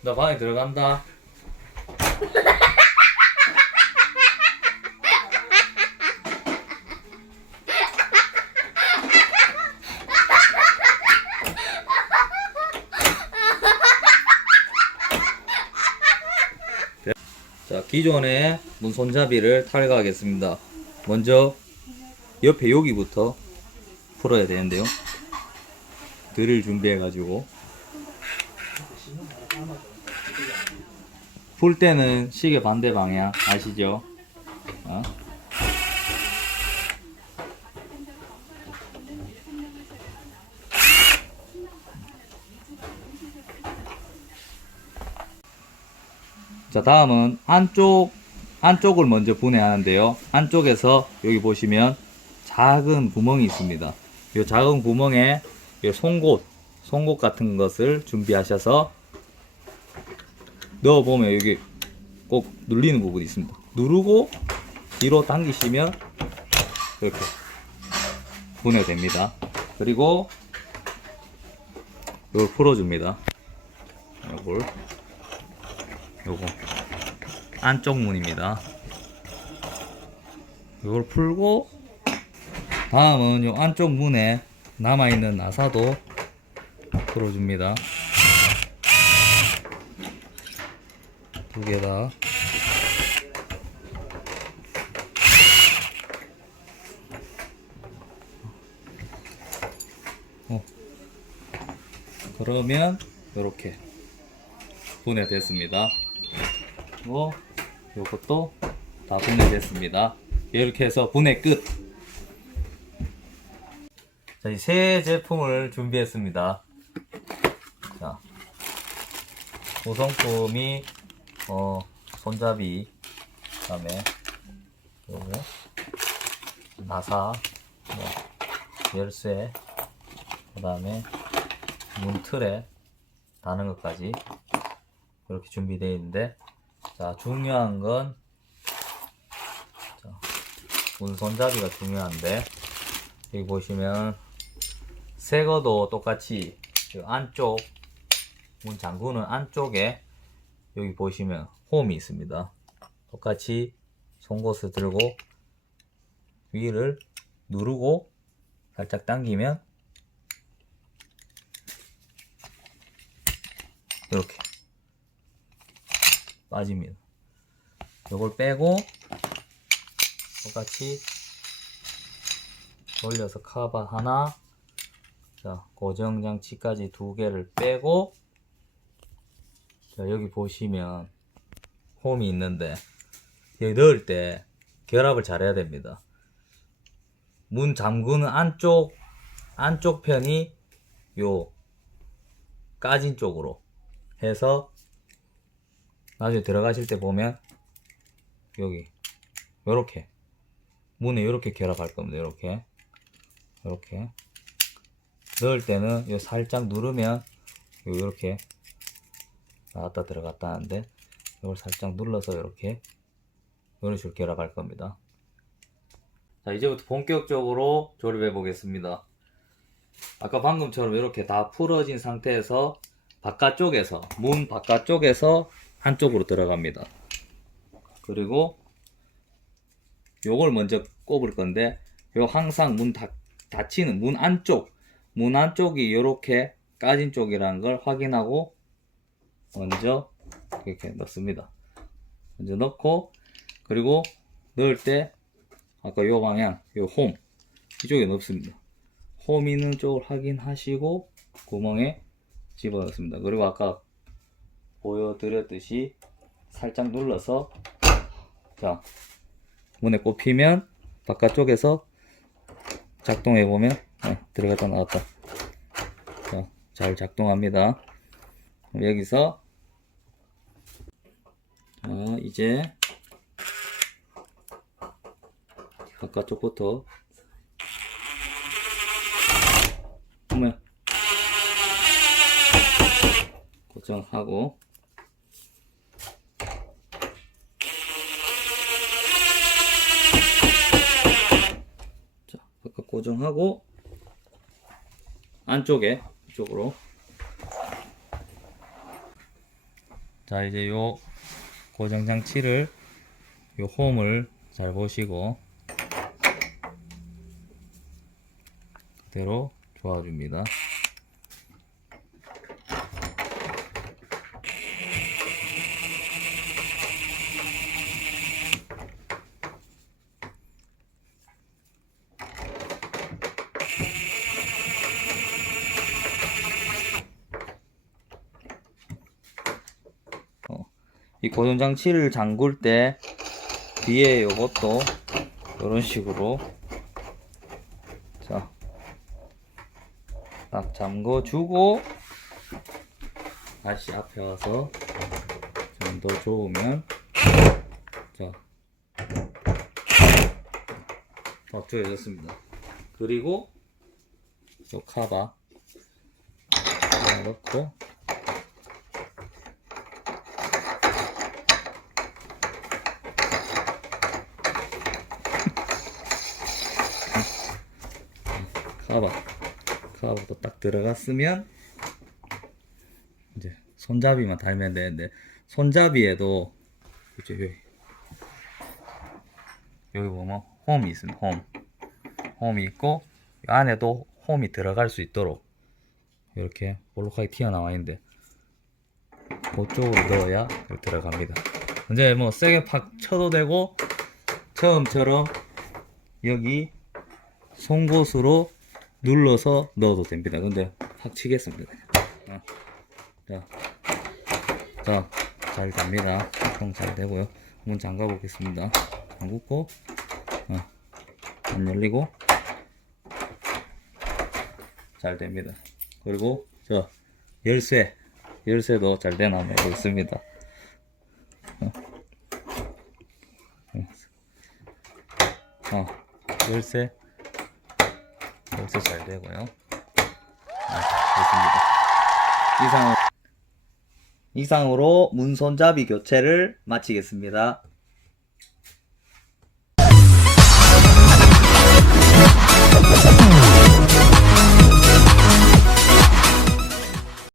나 방에 들어간다. 자, 기존의 문 손잡이를 탈거하겠습니다. 먼저 옆에 여기부터 풀어야 되는데요. 드릴 준비해가지고 풀 때는 시계 반대 방향 아시죠? 어? 자 다음은 안쪽 안쪽을 먼저 분해하는데요 안쪽에서 여기 보시면 작은 구멍이 있습니다 이 작은 구멍에 이 송곳 송곳 같은 것을 준비하셔서 넣어보면 여기 꼭 눌리는 부분이 있습니다. 누르고 뒤로 당기시면 이렇게 분해됩니다. 그리고 이걸 풀어줍니다. 이걸. 요거. 안쪽 문입니다. 이걸 풀고 다음은 요 안쪽 문에 남아있는 나사도 풀어줍니다. 두 개 다. 어. 그러면 이렇게 분해됐습니다. 그리고 요것도 다 분해됐습니다. 이렇게 해서 분해 끝. 자, 이 새 제품을 준비했습니다. 자, 구성품이 어, 손잡이, 그 다음에 요거 나사, 뭐, 열쇠, 그 다음에 문틀에 다는 것까지 이렇게 준비되어 있는데 자 중요한 건 자, 문 손잡이가 중요한데 여기 보시면 새거도 똑같이 그 안쪽 문 잠그는 안쪽에 여기 보시면 홈이 있습니다 똑같이 송곳을 들고 위를 누르고 살짝 당기면 이렇게 빠집니다. 이걸 빼고 똑같이 돌려서 카바 하나 자 고정 장치까지 두 개를 빼고 자 여기 보시면 홈이 있는데 여기 넣을 때 결합을 잘 해야 됩니다. 문 잠그는 안쪽 안쪽 편이 요 까진 쪽으로 해서 나중에 들어가실 때 보면 여기 요렇게. 문에 요렇게 결합할 겁니다 요렇게. 요렇게. 넣을 때는 요 살짝 누르면 요 요렇게 나갔다 들어갔다 하는데 이걸 살짝 눌러서 이렇게 이런 식으로 결합할 겁니다 자 이제부터 본격적으로 조립해 보겠습니다 아까 방금처럼 이렇게 다 풀어진 상태에서 바깥쪽에서 문 바깥쪽에서 한쪽으로 들어갑니다. 그리고 요걸 먼저 꼽을 건데 요 항상 문 닫, 닫히는 문 안쪽 문 안쪽이 이렇게 까진 쪽이라는 걸 확인하고 먼저 이렇게 넣습니다. 먼저 넣고 그리고 넣을 때 아까 요 방향 요 홈 이쪽에 넣습니다. 홈 있는 쪽을 확인하시고 구멍에 집어 넣습니다. 그리고 아까 보여드렸듯이 살짝 눌러서 자 문에 꼽히면 바깥쪽에서 작동해 보면 네, 들어갔다 나왔다 자, 잘 작동합니다 여기서 자, 이제 바깥쪽부터. 보면 고정하고. 자, 바깥 고정하고 안쪽에 이쪽으로. 자, 이제 요 고정 장치를 요 홈을 잘 보시고 그대로 조아줍니다. 이 고정 장치를 잠글 때 뒤에 요것도 이런 식으로 자, 딱 잠궈 주고 다시 앞에 와서 좀 더 좋으면 자, 더 조여졌습니다. 그리고 요 카바 넣고 카바 카바도 딱 들어갔으면 이제 손잡이만 달면 되는데 손잡이에도 이제 여기 여기 보면 홈이 있습니다. 홈. 홈이 있고 이 안에도 홈이 들어갈 수 있도록 이렇게 볼록하게 튀어나와 있는데 그쪽으로 넣어야 들어갑니다. 이제 뭐 세게 팍 쳐도 되고 처음처럼 여기 송곳으로 눌러서 넣어도 됩니다. 근데 확 치겠습니다. 그냥. 어. 자, 자, 잘 됩니다. 엄청 잘 되고요. 문 잠가 보겠습니다. 잠그고, 어. 안 열리고, 잘 됩니다. 그리고, 저, 열쇠, 열쇠도 잘 되나 한번 보겠습니다. 어. 어, 열쇠. 열쇠 잘 되고요. 네. 이상, 이상으로 문손잡이 교체를 마치겠습니다.